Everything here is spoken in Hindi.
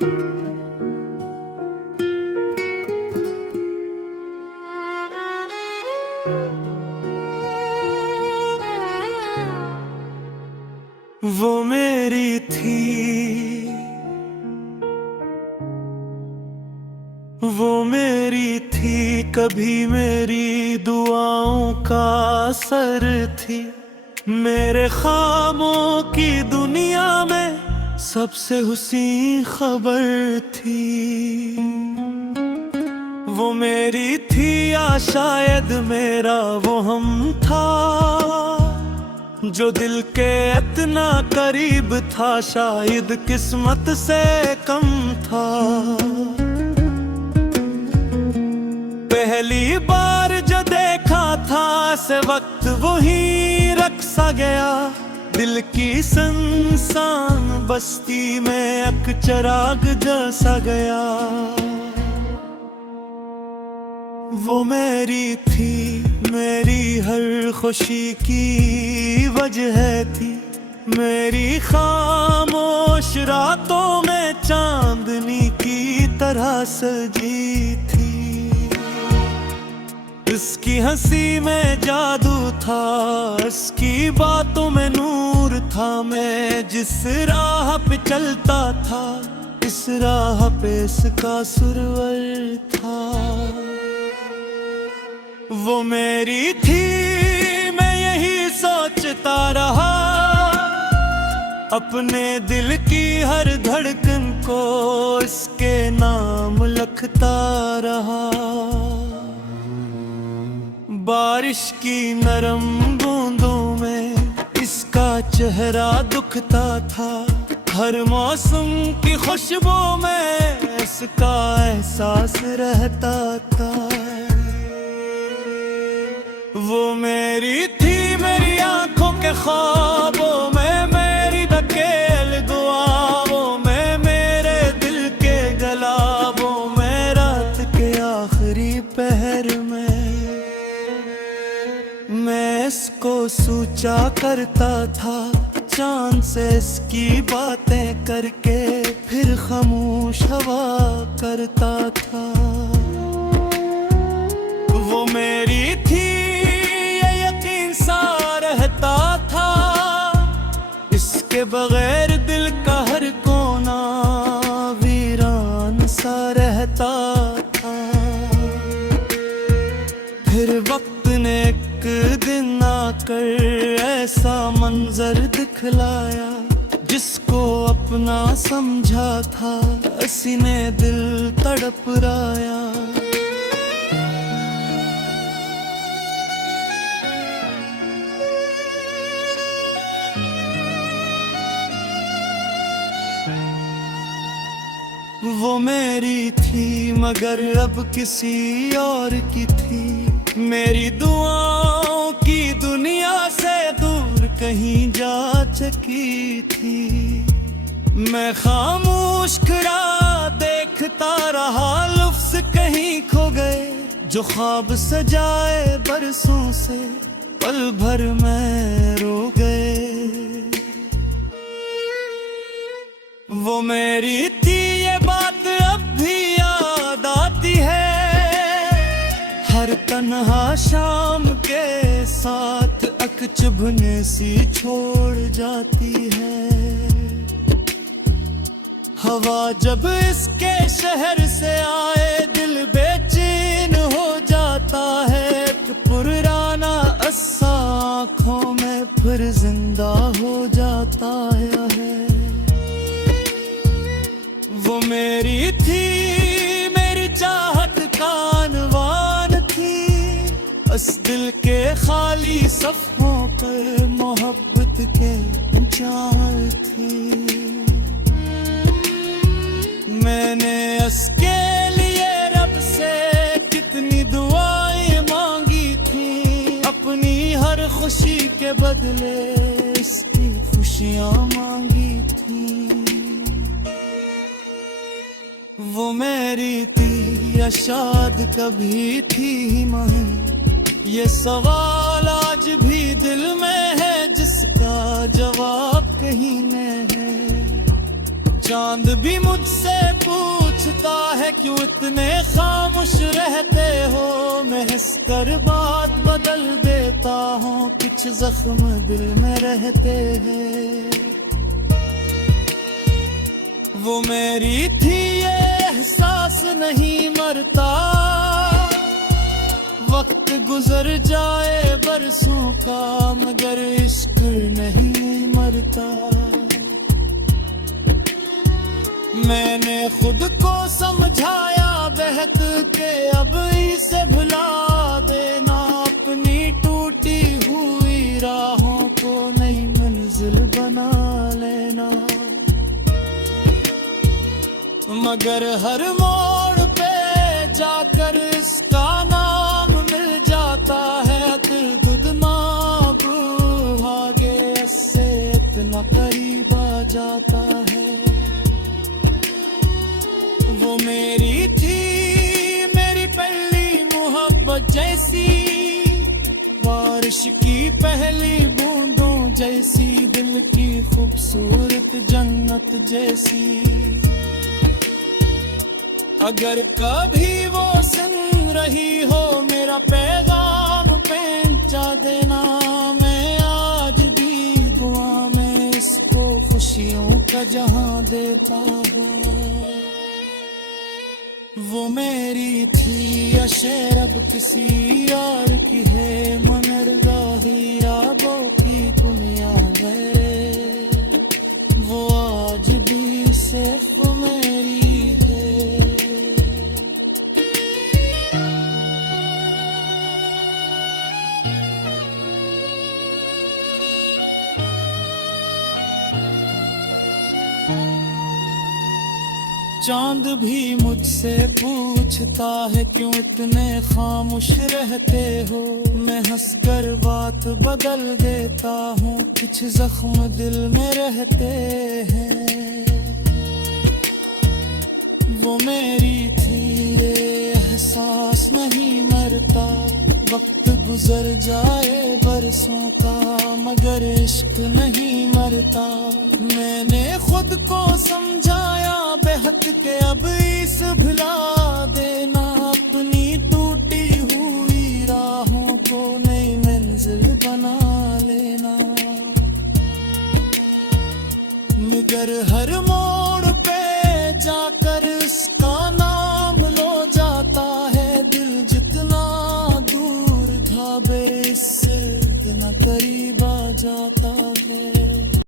वो मेरी थी, वो मेरी थी, कभी मेरी दुआओं का असर थी। मेरे ख्वाबों की दुनिया में सबसे हुस्न खबर थी। वो मेरी थी या शायद मेरा वो हम था, जो दिल के इतना करीब था, शायद किस्मत से कम था। पहली बार जो देखा था से वक्त वही रख सा गया, दिल की सुनसान बस्ती में एक चिराग जैसा गया। वो मेरी थी, मेरी हर खुशी की वजह थी, मेरी खामोश रातों में चांदनी की तरह सजी थी। इसकी हंसी में जादू था, इसकी बातों में नूर था। मैं जिस राह पे चलता था, इस राह पे इसका सुरवर था। वो मेरी थी, मैं यही सोचता रहा, अपने दिल की हर धड़कन को इसके नाम लिखता रहा। बारिश की नरम बूंदों में इसका चेहरा दुखता था, हर मौसम की खुशबू में इसका एहसास रहता था। वो मेरी थी, मेरी आंखों के ख्वाबों में, मेरी धकेल दुआओं में, मेरे दिल के गलाबों में, रात के आखिरी पहर में। मैं इसको सोचा करता था, चांद से इसकी बातें करके फिर खामोश हवा करता था। वो मेरी थी, ये यकीन सा रहता था, इसके बगैर दिल का हर कोना वीरान सा रहता था। फिर वक्त ने एक दिन आकर ऐसा मंजर दिखलाया, जिसको अपना समझा था, इसी ने दिल तड़प राया। वो मेरी थी, मगर अब किसी और की थी, मेरी दुआओं की दुनिया से दूर कहीं जा चुकी थी। मैं खामोश खड़ा देखता रहा, लफ्ज़ कहीं खो गए, जो ख्वाब सजाए बरसों से पल भर में रो गए। वो मेरी थी, ये बात अब भी याद आती है, हर तन्हा शाम के साथ अक चुभने सी छोड़ जाती है। हवा जब इसके शहर से आए, दिल बेचैन हो जाता है, कि पुराना अस्सा आँखों में फिर जिंदा हो जाता है। वो मेरी थी, मेरी चाहत कानवान थी, इस दिल के खाली सफ़ों पर मोहब्बत के चाहत थी। मैंने इसके लिए रब से कितनी दुआएं मांगी थी, अपनी हर खुशी के बदले इसकी खुशियाँ मांगी थी। वो मेरी थी या शायद कभी थी महन, ये सवाल आज भी दिल में है, जिसका जवाब कहीं नहीं है। चांद भी मुझसे पूछता है क्यों इतने खामोश रहते हो। मैं हंसकर बात बदल देता हूँ, कुछ जख्म दिल में रहते हैं। वो मेरी थी ये एहसास नहीं मरता, वक्त गुजर जाए बरसों का मगर इश्क नहीं मरता। मैंने खुद को समझाया बहक के अब इसे भुला देना, अपनी टूटी हुई राहों को नई मंजिल बना लेना। मगर हर मोड़ पे जाकर इसका नाम मिल जाता है, दिल गुदमाग भागे से इतना करीब आ जाता है। वो मेरी थी मेरी पहली मोहब्बत जैसी, बारिश की पहली बूंदों जैसी, दिल की खूबसूरत जन्नत जैसी। अगर कभी वो सुन रही हो मेरा पैगाम पहुंचा देना, मैं आज भी दुआ में इसको खुशियों का जहां देता हूँ। वो मेरी थी या शेर अब किसी और की है, मगर हीरा की दुनिया है, वो आज भी सिर्फ मेरी है। चांद भी मुझसे पूछता है क्यों इतने खामोश रहते हो। मैं हंसकर बात बदल देता हूँ, कुछ जख्म दिल में रहते हैं। वो मेरी थी ये एहसास नहीं मरता, वक्त गुजर जाए बरसों का मगर इश्क नहीं मरता। मैंने खुद को समझाया बेहद के अब इस भुला देना, अपनी टूटी हुई राहों को नई मंजिल बना लेना। मगर हर